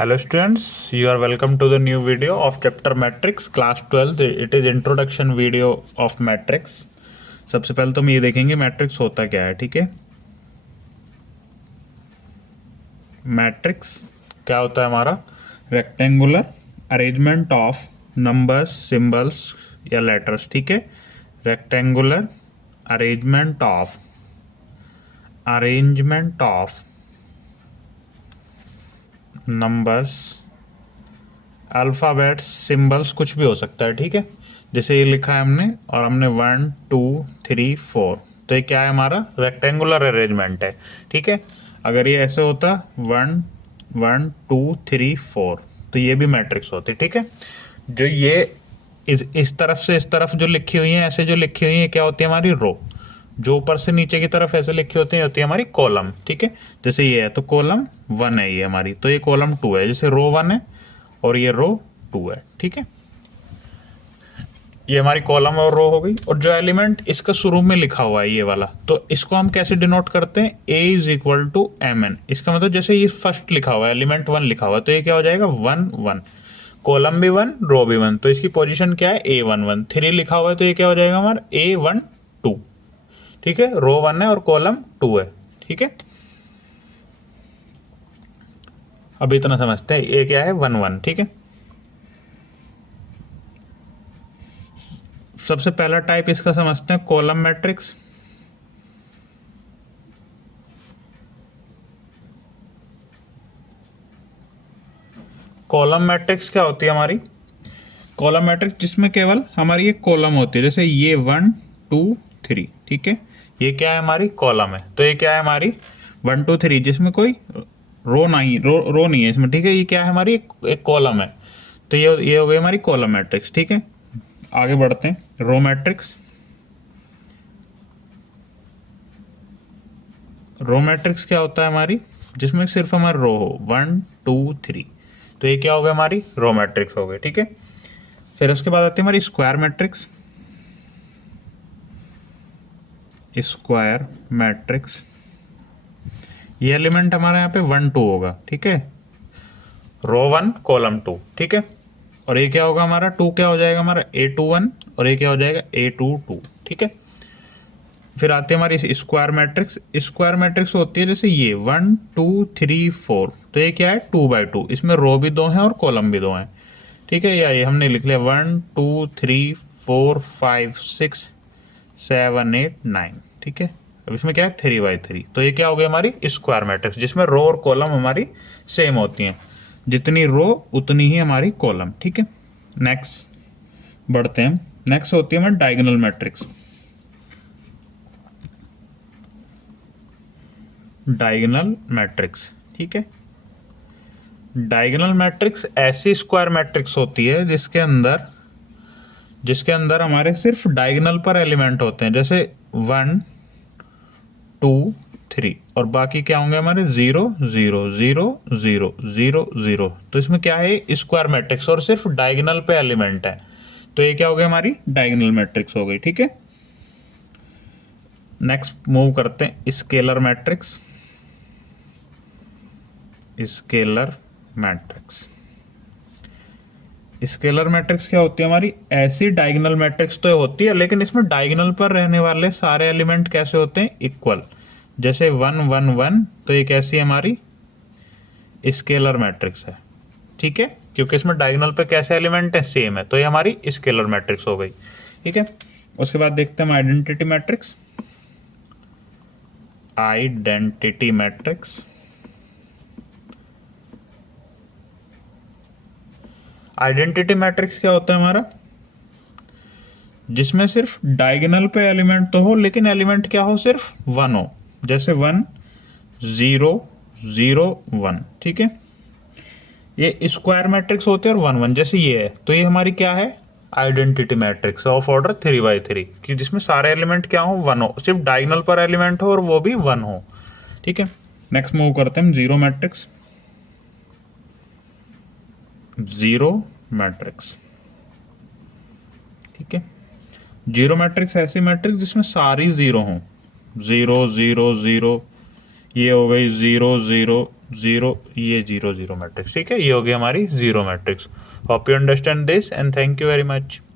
Hello students, you are welcome to the new video of chapter matrix class 12. It is introduction video of matrix. सबसे पहले तो हम ये देखेंगे matrix होता क्या है। ठीक है, मैट्रिक्स क्या होता है हमारा? Rectangular arrangement of numbers, symbols या लेटर्स। ठीक है, rectangular arrangement of numbers, alphabets, symbols, कुछ भी हो सकता है। ठीक है, जैसे ये लिखा है हमने और हमने 1 2 3 4, तो ये क्या है? हमारा रेक्टेंगुलर अरेंजमेंट है। ठीक है, अगर ये ऐसे होता 1 1 2 3 4, तो ये भी मैट्रिक्स होती। ठीक है, जो ये इस तरफ से इस तरफ जो लिखी हुई है, ऐसे जो लिखी हुई है, क्या होती है? हमारी रो। जो ऊपर से नीचे की तरफ ऐसे लिखी होती है हमारी कॉलम। ठीक है, जैसे ये है तो कॉलम 1 है ये हमारी, तो ये कॉलम 2 है। जैसे रो 1 है और ये रो 2 है। ठीक है, ये हमारी कॉलम और रो हो गई। और जो एलिमेंट इसका शुरू में लिखा हुआ है ये वाला, तो इसको हम कैसे डिनोट करते हैं? A = mn। इसका मतलब जैसे ये फर्स्ट लिखा हुआ है, एलिमेंट 1 लिखा हुआ है, तो ये क्या हो जाएगा? 1 1, कॉलम भी 1, रो भी 1, तो इसकी पोजीशन क्या है? A11। 3 लिखा हुआ है तो ये क्या हो जाएगा हमारा? A12। ठीक है, रो 1 है और कॉलम 2 है। ठीक है, अब इतना समझते हैं ये क्या है? 1 1। ठीक है, सबसे पहला टाइप इसका समझते हैं, कॉलम मैट्रिक्स। कॉलम मैट्रिक्स क्या होती है हमारी? कॉलम मैट्रिक्स जिसमें केवल हमारी एक कॉलम होती है, जैसे ये 1 2 3। ठीक है, ये क्या है? हमारी कॉलम है। तो ये क्या है? हमारी 1 2 3, जिसमें कोई रो नहीं है इसमें। ठीक है, ये क्या है? हमारी एक कॉलम है। तो ये हो गई हमारी कॉलम मैट्रिक्स। ठीक है, आगे बढ़ते हैं। Row matrix. रो मैट्रिक्स क्या होता है हमारी? जिसमें सिर्फ हमारा रो हो 1 2 3, तो ये क्या हो गया? हमारी रो मैट्रिक्स हो गई। ठीक है, फिर उसके बाद आती है हमारी स्क्वायर मैट्रिक्स। स्क्वायर मैट्रिक्स, ये एलिमेंट हमारे यहाँ पे 1 2 होगा। ठीक है, रो 1 कॉलम 2। ठीक है, और ये क्या होगा हमारा? 2 क्या हो जाएगा हमारा? A21, और ये क्या हो जाएगा? A22। ठीक है, फिर आती है हमारी स्क्वायर मैट्रिक्स। स्क्वायर मैट्रिक्स होती है जैसे ये 1 2 3 4, तो ये क्या है? 2/2, इसमें रो भी 2 हैं और कॉलम भी 2 हैं। ठीक है, या ये हमने लिख लिया 1 2 3 4 5 6 7 8 9। ठीक है, अब इसमें क्या है? 3/3, तो ये क्या हो गया? हमारी स्क्वायर मैट्रिक्स, जिसमें रो और कॉलम हमारी सेम होती हैं। जितनी रो उतनी ही हमारी कॉलम। ठीक है, नेक्स्ट बढ़ते हैं। नेक्स्ट होती है हमारी डायगोनल मैट्रिक्स। Diagonal matrix. ठीक है, डायगोनल मैट्रिक्स ऐसी स्क्वायर मैट्रिक्स होती है जिसके अंदर हमारे सिर्फ डायगोनल पर एलिमेंट होते हैं, जैसे 1 2 3, और बाकी क्या होंगे हमारे? 0 0 0 0 0 0। तो इसमें क्या है? स्क्वायर मैट्रिक्स और सिर्फ डायगोनल पे एलिमेंट है, तो ये क्या हो गई? हमारी डायगोनल मैट्रिक्स हो गई। ठीक है, नेक्स्ट मूव करते हैं scalar matrix. Scalar matrix. Scalar matrix क्या होती है हमारी? ऐसी डायगोनल मैट्रिक्स तो होती है, लेकिन इसमें डायगोनल पर रहने वाले सारे एलिमेंट कैसे होते हैं? इक्वल। जैसे 1 1 1, तो ये कैसी है? हमारी स्केलर मैट्रिक्स है। ठीक है, क्योंकि इसमें डायगोनल पे कैसे एलिमेंट है? सेम है, तो ये हमारी स्केलर मैट्रिक्स हो गई। ठीक है, उसके बाद देखते हैं identity matrix. Identity matrix. Identity matrix क्या होता है हमारा? जिसमें सिर्फ डायगोनल पे एलिमेंट तो हो, लेकिन एलिमेंट क्या हो? सिर्फ 1 हो। जैसे 1 0 0 1। ठीक है, ये स्क्वायर मैट्रिक्स होते हैं और 1 1, जैसे ये है, तो ये हमारी क्या है? आइडेंटिटी मैट्रिक्स ऑफ ऑर्डर 3/3, कि जिसमें सारे एलिमेंट क्या हो? 1 हो, सिर्फ डायगोनल पर एलिमेंट हो और वो भी 1 हो। ठीक है, नेक्स्ट मूव करते हैं हम जीरो मैट्रिक्स। Zero matrix. ठीक है, जीरो मैट्रिक्स ऐसी मैट्रिक्स जिसमें सारी 0 हो। 0 0 0, ये हो गई 0 0 0, ये 0 0 मैट्रिक्स, ठीक है, ये होगी हमारी 0 matrix. Hope you understand this and thank you very much.